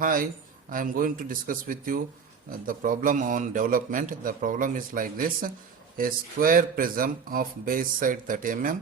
Hi, I am going to discuss with you the problem on development. The problem is like this: a square prism of base side 30 mm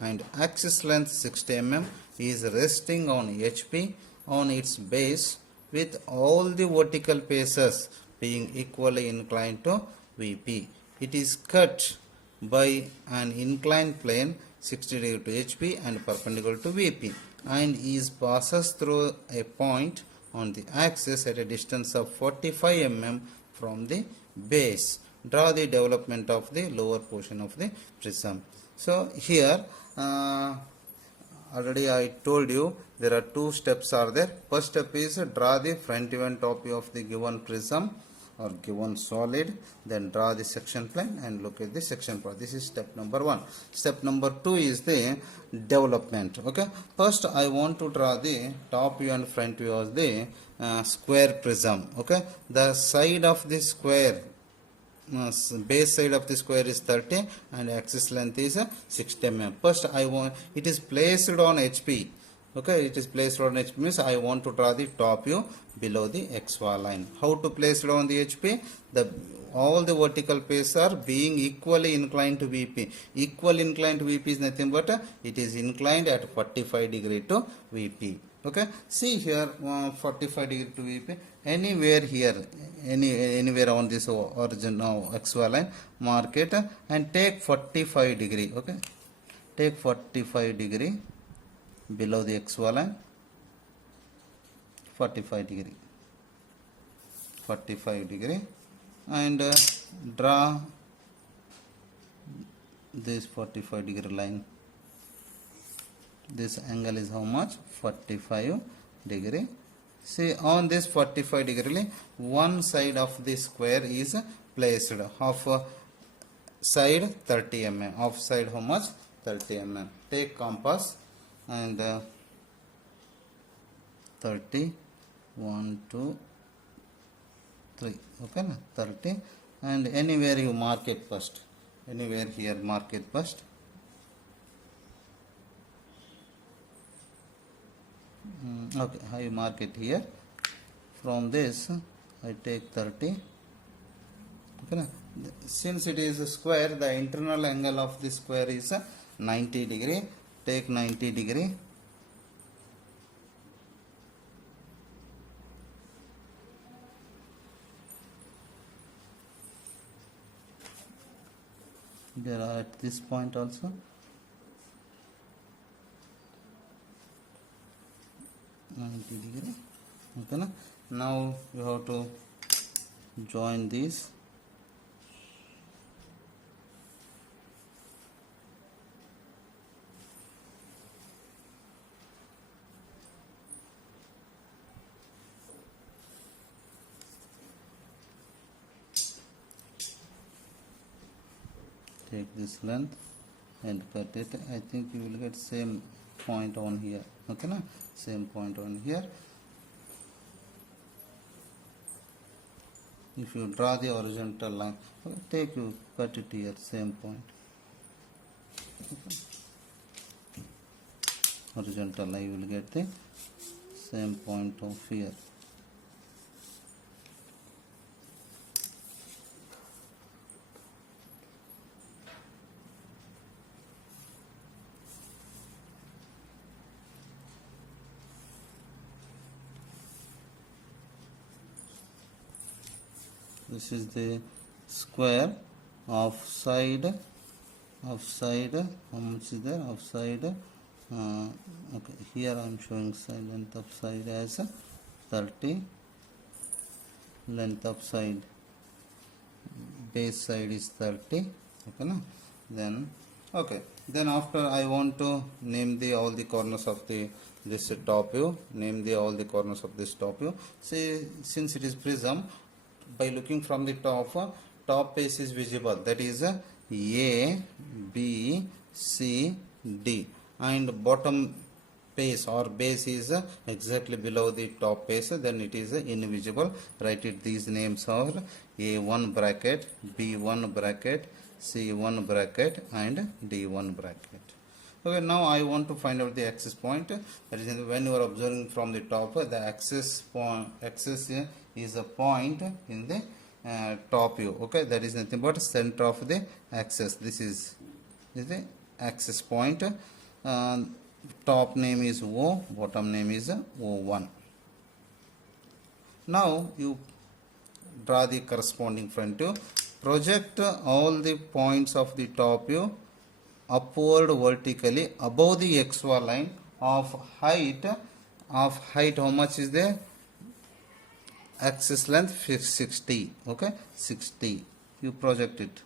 and axis length 60 mm is resting on HP on its base with all the vertical faces being equally inclined to VP. It is cut by an inclined plane 60 degree to HP and perpendicular to VP and is passes through a point on the axis at a distance of 45 mm from the base. Draw the development of the lower portion of the prism. So here already I told you there are two steps are there. First step is draw the front view and top view of the given prism or given solid, then draw the section plane and look at the section part. This is step number 1. Step number 2 is the development. Okay, first I want to draw the top view and front view of the square prism. Okay, the side of the square, base side of the square is 30 and axis length is 60 mm. First I want, it is placed on HP. Okay, it is placed on HP means I want to draw the top view below the XY line. How to place it on the HP? All the vertical faces are being equally inclined to VP. Equal inclined to VP is nothing but it is inclined at 45 degree to VP. Okay, see here 45 degree to VP. Anywhere here, anywhere on this origin now XY line, mark it and take 45 degree. Okay, take 45 degree below the XY line, 45 degree, 45 degree, and draw this 45 degree line. This angle is how much? 45 degree. See, on this 45 degree, one side of the square is placed, half side 30 mm, half side how much? 30 mm. Take compass and 30, 1, 2, 3, okay, 30, and anywhere you mark it first, anywhere here mark it first. Okay, I mark it here. From this I take 30. Okay, since it is a square, the internal angle of the square is 90 degree. Take 90 degree. There are at this point also. 90 degree. Okay, now you have to join these. Take this length and cut it. I think you will get same point on here. Okay, na? Same point on here. If you draw the horizontal line, okay, take you cut it here, same point. Okay. Horizontal line, you will get the same point of here. This is the square of side, how much is there? Of side, okay, here I am showing side length of side as 30, length of side, base side is 30, okay, no? Then, okay, then after I want to name the all the corners of this top view, name the all the corners of this top view. See, since it is prism, by looking from the top face is visible, that is A, B, C, D, and bottom face or base is exactly below the top face, then it is invisible. Write it, these names are A1 bracket, B1 bracket, C1 bracket and D1 bracket. Okay, now I want to find out the axis point. That is, when you are observing from the top, the axis point, axis is a point in the top view. Okay, that is nothing but center of the axis. This is the axis point. Top name is O, bottom name is O1. Now you draw the corresponding front view. Project all the points of the top view upward vertically above the XY line of height. How much is the axis length? 60. Okay, 60. You project it.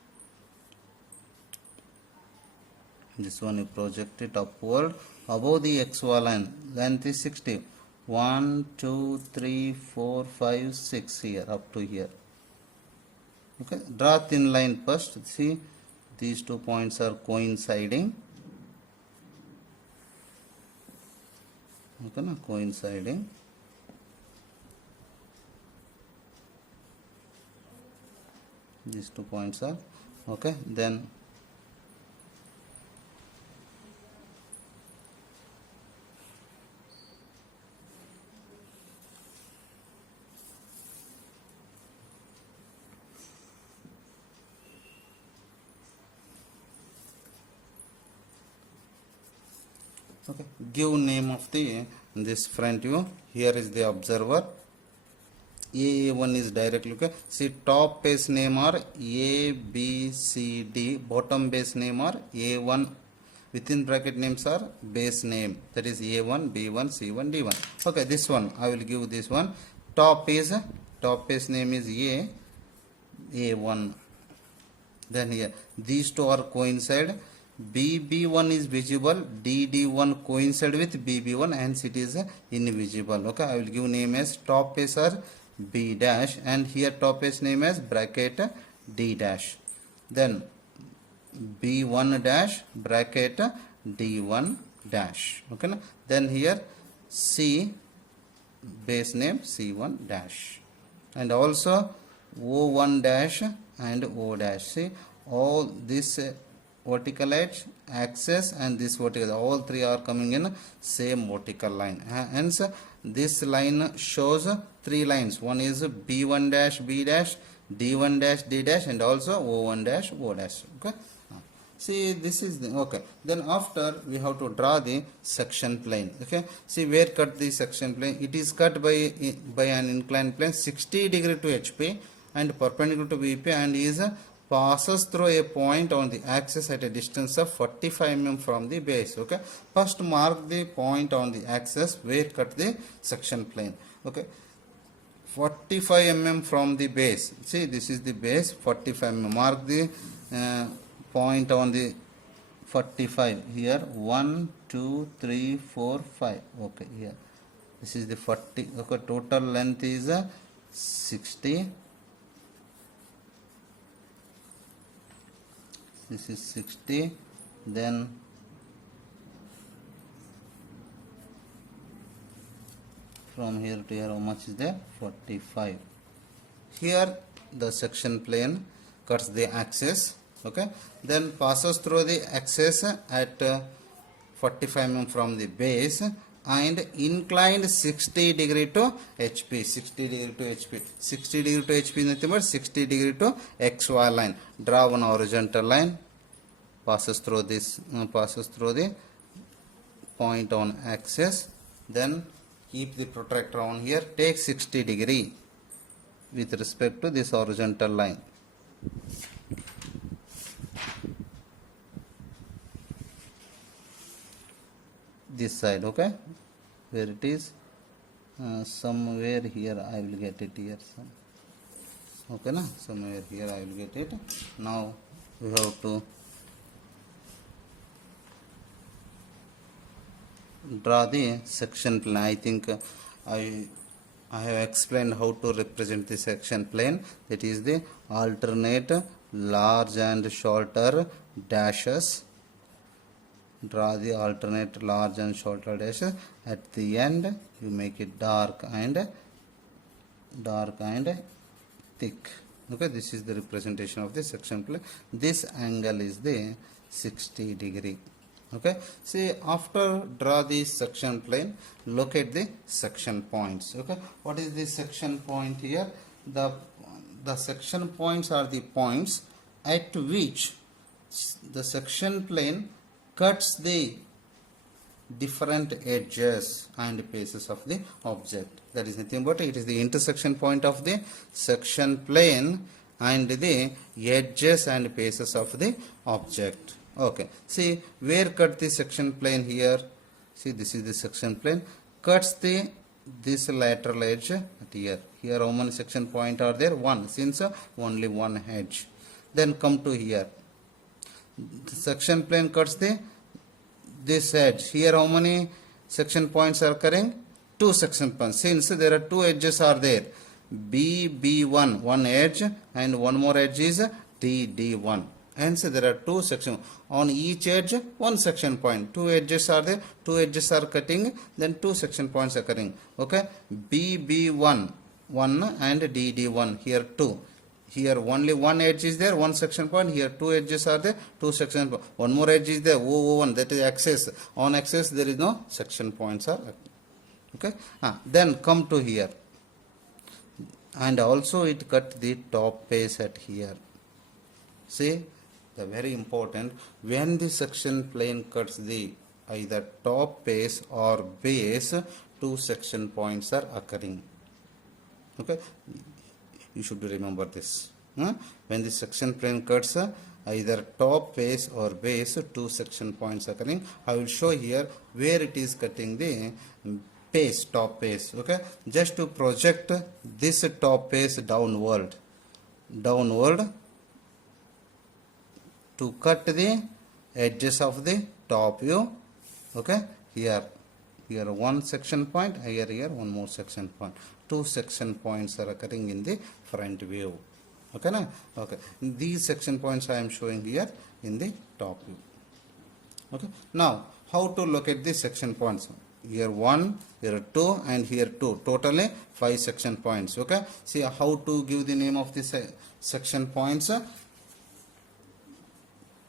This one you project it upward above the XY line. Length is 60. 1, 2, 3, 4, 5, 6 here up to here. Okay, draw thin line first. See, these 2 points are coinciding. Okay, na, coinciding. These 2 points are okay. Then okay, give name of the this front view. Here is the observer. A1 is directly, okay. See, top base name are A, B, C, D. Bottom base name are A1. Within bracket names are base name. That is A1, B1, C1, D1. Okay, this one I will give this one. Top base name is A1. Then here these two are coincide. BB1 is visible, DD1 coincide with BB1, hence it is invisible. Okay, I will give name as top base are B dash, and here top base name as bracket D dash. Then B1 dash bracket D1 dash. Okay, na? Then here C base name C1 dash, and also O1 dash and O dash. See, all this vertical edge, axis, and this vertical, all three are coming in same vertical line. Hence this line shows 3 lines. One is B1 dash B dash, D1 dash D dash, and also O1 dash O dash. Okay, see, this is the okay. Then after we have to draw the section plane. Okay, see where cut the section plane. It is cut by an inclined plane 60 degree to HP and perpendicular to VP, and is passes through a point on the axis at a distance of 45 mm from the base. Okay, first mark the point on the axis where cut the section plane. Okay, 45 mm from the base. See, this is the base, 45 mm. Mark the point on the 45 here. 1, 2, 3, 4, 5. Okay, here this is the 40. Okay, total length is 60. This is 60. Then from here to here, how much is there? 45. Here the section plane cuts the axis. Okay, then passes through the axis at 45 mm from the base and inclined 60 degree to HP. 60 degree to HP. 60 degree to HP is nothing but 60 degree to XY line. Draw one horizontal line. Passes through this. Passes through the point on axis. Then keep the protractor on here. Take 60 degree with respect to this horizontal line. This side, okay, where it is somewhere here I will get it here. Okay, na, somewhere here I will get it. Now we have to draw the section plane. I think I have explained how to represent the section plane. That is the alternate large and shorter dashes. Draw the alternate large and shorter dashes. At the end you make it dark and thick. Okay, this is the representation of the section plane. This angle is the 60 degree. Okay, see, after draw the section plane, locate the section points. Okay, what is the section point here? The section points are the points at which the section plane cuts the different edges and faces of the object. That is nothing but it is the intersection point of the section plane and the edges and faces of the object. Okay, see where cut the section plane here. See, this is the section plane, cuts the this lateral edge at here. Here how many section point are there? One, since only one edge. Then come to here. The section plane cuts the this edge. Here how many section points are occurring? Two section points. Since there are two edges are there, BB1 one edge and one more edge is DD1. Hence there are two sections. On each edge one section point. Two edges are there. Two edges are cutting. Then two section points occurring. Okay. BB1 1 and DD1. Here two. Here only one edge is there, one section point. Here two edges are there, two section points. One more edge is there, O1, that is axis. On axis there is no section points are. Okay. Then come to here. And also it cut the top face at here. See, the very important, when the section plane cuts the either top face or base, two section points are occurring. Okay. You should remember this. When the section plane cuts either top face or base, two section points occurring. I will show here where it is cutting the face, top face. Okay, just to project this top face downward to cut the edges of the top view. Okay, here one section point, here one more section point. Two section points are occurring in the front view. Okay, na? Okay. These section points I am showing here in the top view. Okay. Now, how to locate the section points? Here 1, here 2, and here 2. Totally 5 section points. Okay. See how to give the name of the section points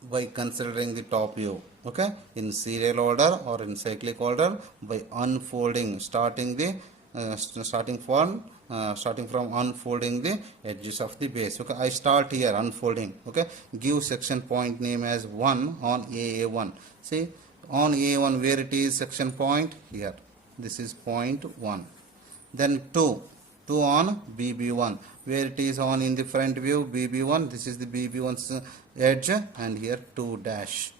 by considering the top view. Okay. In serial order or in cyclic order by unfolding, starting from unfolding the edges of the base. Okay, I start here unfolding. Okay, give section point name as 1 on AA1. See, on AA1 where it is section point? Here. This is point 1. Then 2 on BB1 where it is on in the front view BB1. This is the BB1's edge and here 2 dash.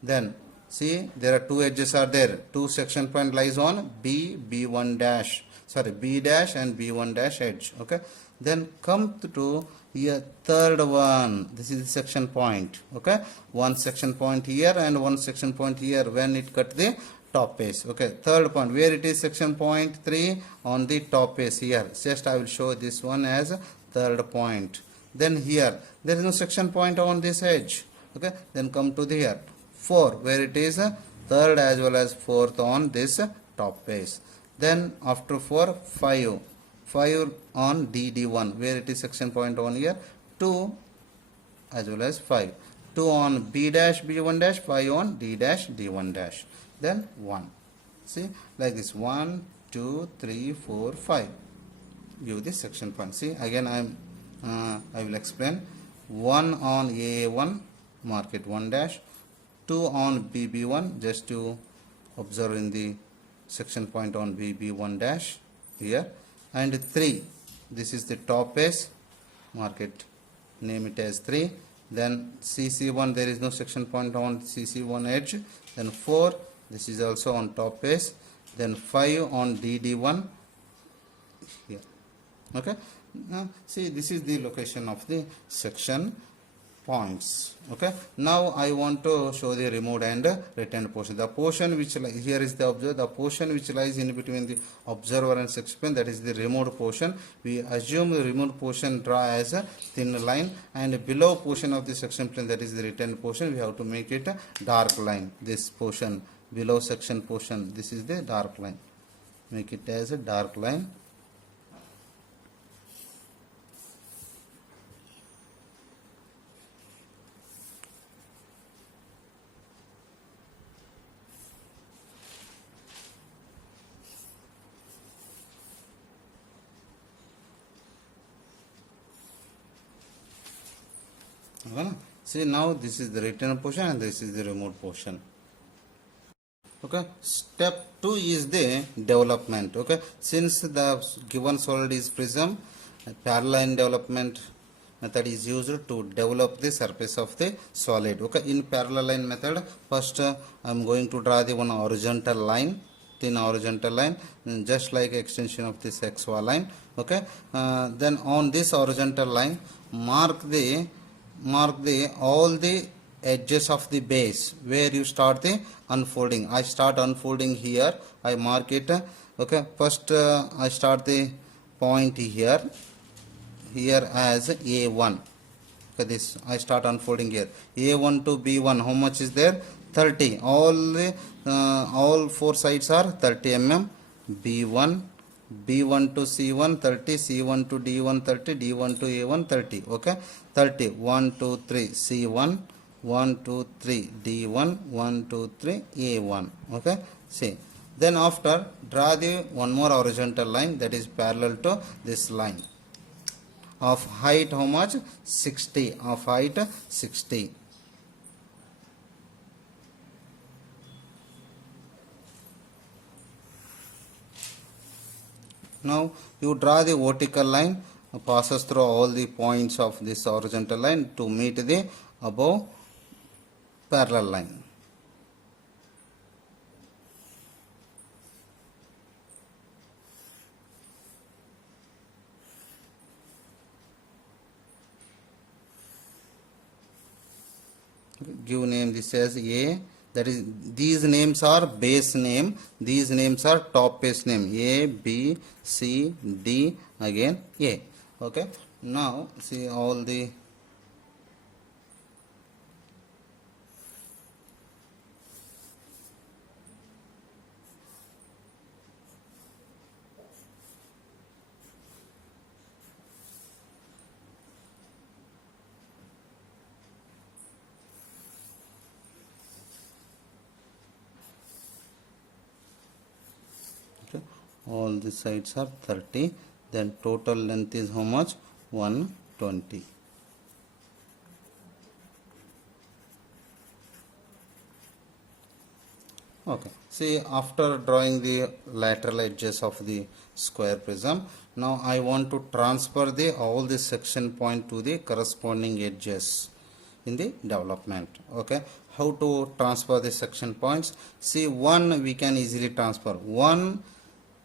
Then see, there are two edges are there. Two section point lies on B1 dash. Sorry, B dash and B1 dash edge. Okay. Then come to here third one. This is the section point. Okay. One section point here and one section point here when it cut the top face. Okay. Third point where it is section point 3 on the top face here. Just I will show this one as third point. Then here there is no section point on this edge. Okay. Then come to the here 4 where it is third as well as fourth on this top face. Then after 4, 5 on DD1 where it is section point on here 2 as well as 5. 2 on B dash B1 dash, 5 on D dash D1 dash. Then 1. See, like this 1, 2, 3, 4, 5. Give this section point. See, again I will explain. 1 on AA1, mark it 1 dash. 2 on BB1, just to observe in the section point on BB1 dash here, and 3, this is the top face, mark it, name it as 3. Then CC1, there is no section point on CC1 edge. Then 4, this is also on top face. Then 5 on DD1 here. Okay. Now see, this is the location of the section points. Okay. Now I want to show the removed and retained portion. The portion which here is the observer. The portion which lies in between the observer and section plane, that is the removed portion. We assume the removed portion draw as a thin line, and below portion of the section plane, that is the retained portion, we have to make it a dark line. This portion below section portion, this is the dark line. Make it as a dark line. okay? See, now this is the written portion and this is the removed portion. Okay, step 2 is the development. Okay, since the given solid is prism, a parallel line development method is used to develop the surface of the solid. Okay, in parallel line method, first I am going to draw the one horizontal line, thin horizontal line, just like extension of this xy line. Okay, then on this horizontal line, mark the all the edges of the base where you start the unfolding. I start unfolding here, I mark it. Okay, first I start the point here as A1. Okay, this I start unfolding here, A1 to B1. How much is there? 30. All four sides are 30 mm. B1 to C1 30, C1 to D1 30, D1 to A1 30. Okay, 30. 1 2 3 C1, 1 2 3 D1, 1 2 3 A1. Okay, see, then after draw the one more horizontal line that is parallel to this line, of height how much? 60. Of height 60. Now you draw the vertical line, passes through all the points of this horizontal line to meet the above parallel line. Give name this as A. That is, these names are base name, these names are top base name, A, B, C, D, again A. Okay, now see all the all the sides are 30, then total length is how much? 120. Okay, see, after drawing the lateral edges of the square prism, now I want to transfer the all the section point to the corresponding edges in the development. Okay, how to transfer the section points? See, one we can easily transfer. One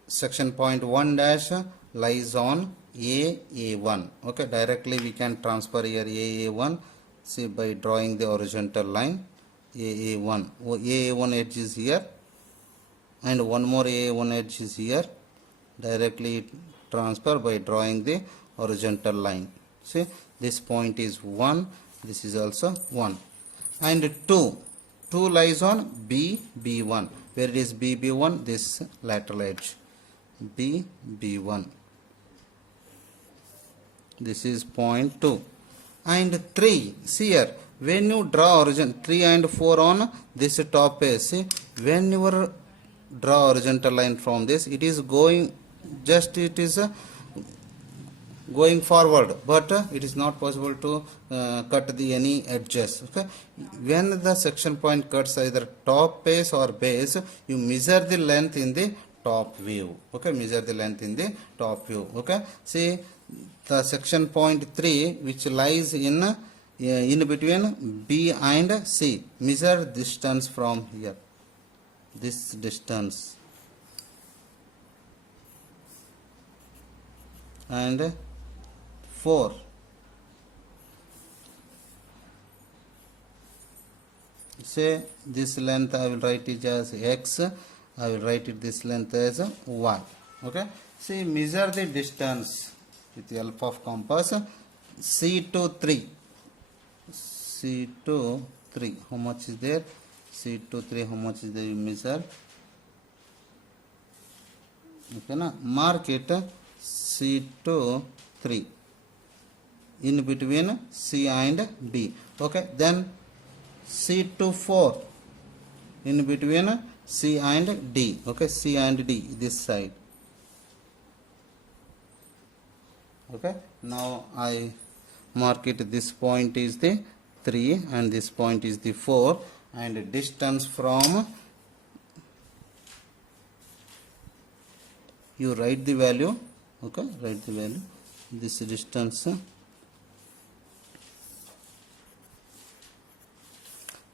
section point 1 dash lies on AA1. Okay, directly we can transfer here AA1. See, by drawing the horizontal line, AA1. AA1 edge is here and one more AA1 edge is here. Directly transfer by drawing the horizontal line. See, this point is 1, this is also 1. And 2 lies on BB1. Where it is BB1? This lateral edge. BB1. This is point 2. And 3, see here, when you draw origin 3 and 4 on this top face, see, when you draw horizontal line from this, it is going, just it is going forward, but it is not possible to cut the any edges. Okay, when the section point cuts either top face or base, you measure the length in the top view. Okay, measure the length in the top view. Okay, see, the section point 3 which lies in between B and C, measure distance from here, this distance, and 4. Say this length I will write it as X, I will write it this length as Y. Okay, see, measure the distance with the help of compass. C to 3, C to 3, how much is there? C to 3, how much is there? You measure. Okay, na? Mark it C to 3 in between C and B. Okay, then C to 4 in between C and D. Okay, C and D, this side. Okay, now I mark it, this point is the 3 and this point is the 4, and distance from, you write the value, okay, write the value, this distance,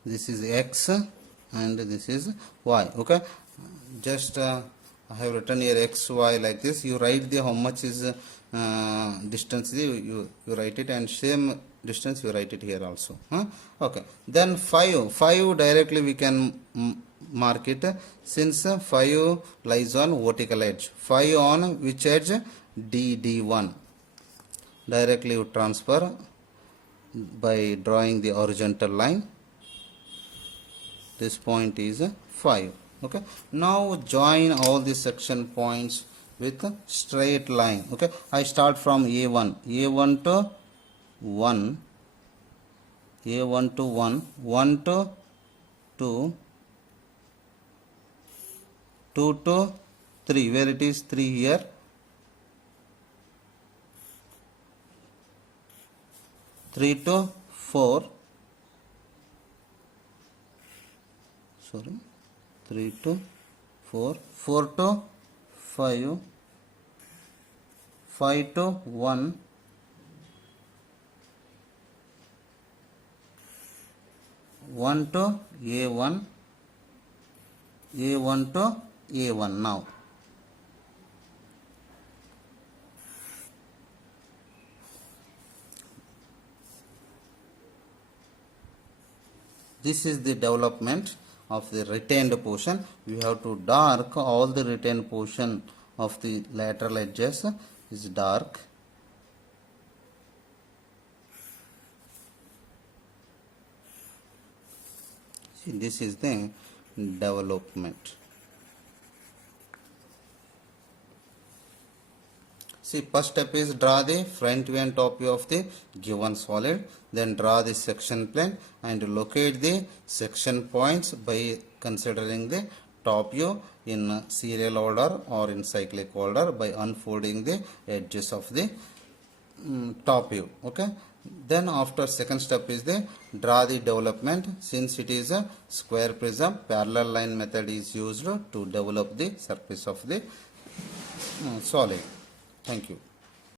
this is x and this is y, okay. Just I have written here x y like this. You write the how much is distance, you write it, and same distance you write it here also, huh? Okay, then 5 directly we can mark it, since 5 lies on vertical edge. 5 on which edge? D1. Directly you transfer by drawing the horizontal line. This point is 5. Okay, now join all the section points with a straight line. Okay, I start from A1 to 1, A1 to 1, 1 to 2, 2 to 3, where it is 3 here, 3 to 4, sorry, 3 to 4, 4 to 5, 5 to 1, 1 to A1, A1 to A1 now. This is the development of the retained portion. We have to dark all the retained portion of the lateral edges is dark. See, this is the development. See, first step is draw the front view and top view of the given solid. Then draw the section plane and locate the section points by considering the top view in serial order or in cyclic order by unfolding the edges of the top view. Okay. Then after second step is the draw the development. Since it is a square prism, parallel line method is used to develop the surface of the solid. Thank you.